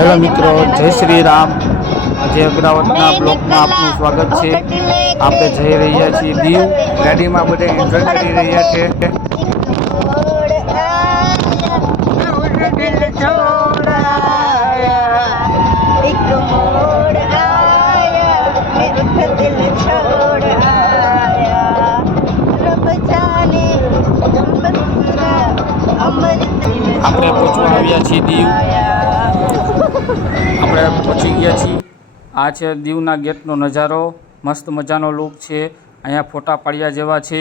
Hello મિત્રો, જય શ્રી રામ। આજે અગ્રાવતના બ્લોકમાં આપનું સ્વાગત છે। આપણે જઈ રહ્યા છીએ દીવ। ગાડીમાં બધા એન્જોય કરી રહ્યા છે। આપણે પહોંચવા આવ્યા છીએ દીવ। આપણે પહોંચી ગયા છીએ। આ છે દીવના ગેટનો નજારો। મસ્ત મજાનો લુક છે। અહીંયા ફોટા પાડ્યા જેવા છે।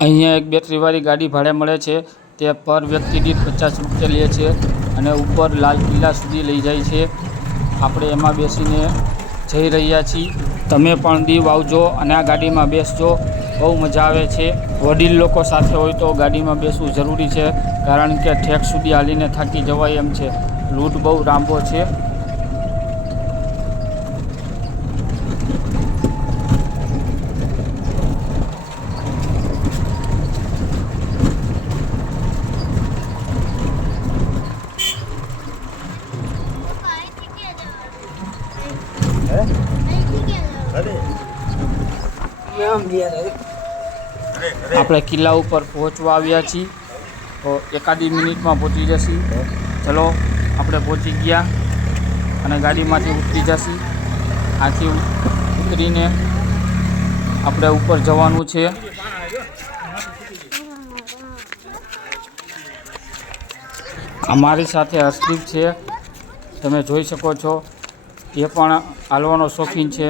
અહીંયા એક બેટરીવાળી ગાડી ભાડે મળે છે। તે પર વ્યક્તિ દીઠ 50 રૂપિયા લે છે અને ઉપર લાલ કિલ્લા સુધી લઈ જાય છે। આપણે એમાં બેસીને જઈ રહ્યા છીએ। તમે પણ દીવ આવજો અને આ ગાડીમાં બેસજો, બહુ મજા આવે છે। વડીલ લોકો સાથે હોય તો ગાડીમાં બેસવું જરૂરી છે, કારણ કે ઠેક સુધી હાલીને થાકી જવાય એમ છે। લૂંટ બહુ લાંબો છે। આપણે કિલ્લા ઉપર પહોંચવા આવ્યા છીએ, તો એકાદી મિનિટમાં પહોંચી જશે। ચલો, આપણે પહોંચી ગયા અને ગાડીમાંથી ઉતરી જશે। આથી ઉતરીને આપણે ઉપર જવાનું છે। અમારી સાથે હર્ષદીપ છે, તમે જોઈ શકો છો। એ પણ હાલવાનો શોખીન છે।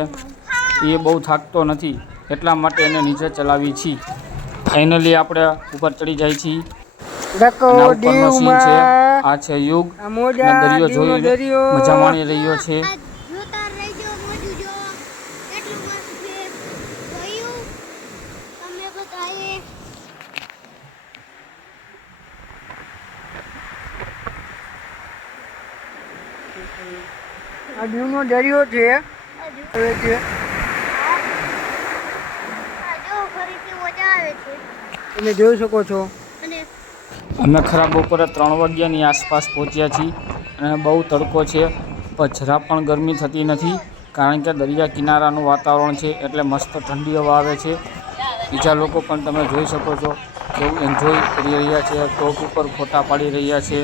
એ બહુ થાકતો નથી, એટલા માટે એને નીચે ચલાવી છીએ। ફાઇનલી આપણે ઉપર ચડી જાય છીએ। ઉપરનો સીન છે, આ છે યુગ, દરિયો જોઈ મજા માણી રહ્યો છે। આ દીવનો દરિયો છે। તમે જોઈ શકો છો। અમે ખરા બપોરે 3 વાગ્યાની આસપાસ પહોંચ્યા છીએ અને બહુ તડકો છે, પણ જરા પણ ગરમી થતી નથી, કારણ કે દરિયા કિનારાનું વાતાવરણ છે એટલે મસ્ત ઠંડી હવા આવે છે। બીજા લોકો પણ તમે જોઈ શકો છો કેવું એન્જોય કરી રહ્યા છે, ટોપ ઉપર ફોટા પાડી રહ્યા છે।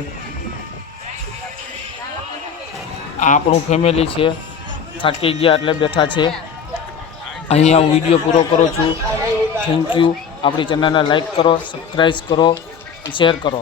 આ આપણું ફેમિલી છે, થાકી ગયા એટલે બેઠા છે। અહીંયા હું વિડીયો પૂરો કરું છું। Thank you. આપણી ચેનલને લાઈક કરો, સબસ્ક્રાઈબ કરો, શેર કરો।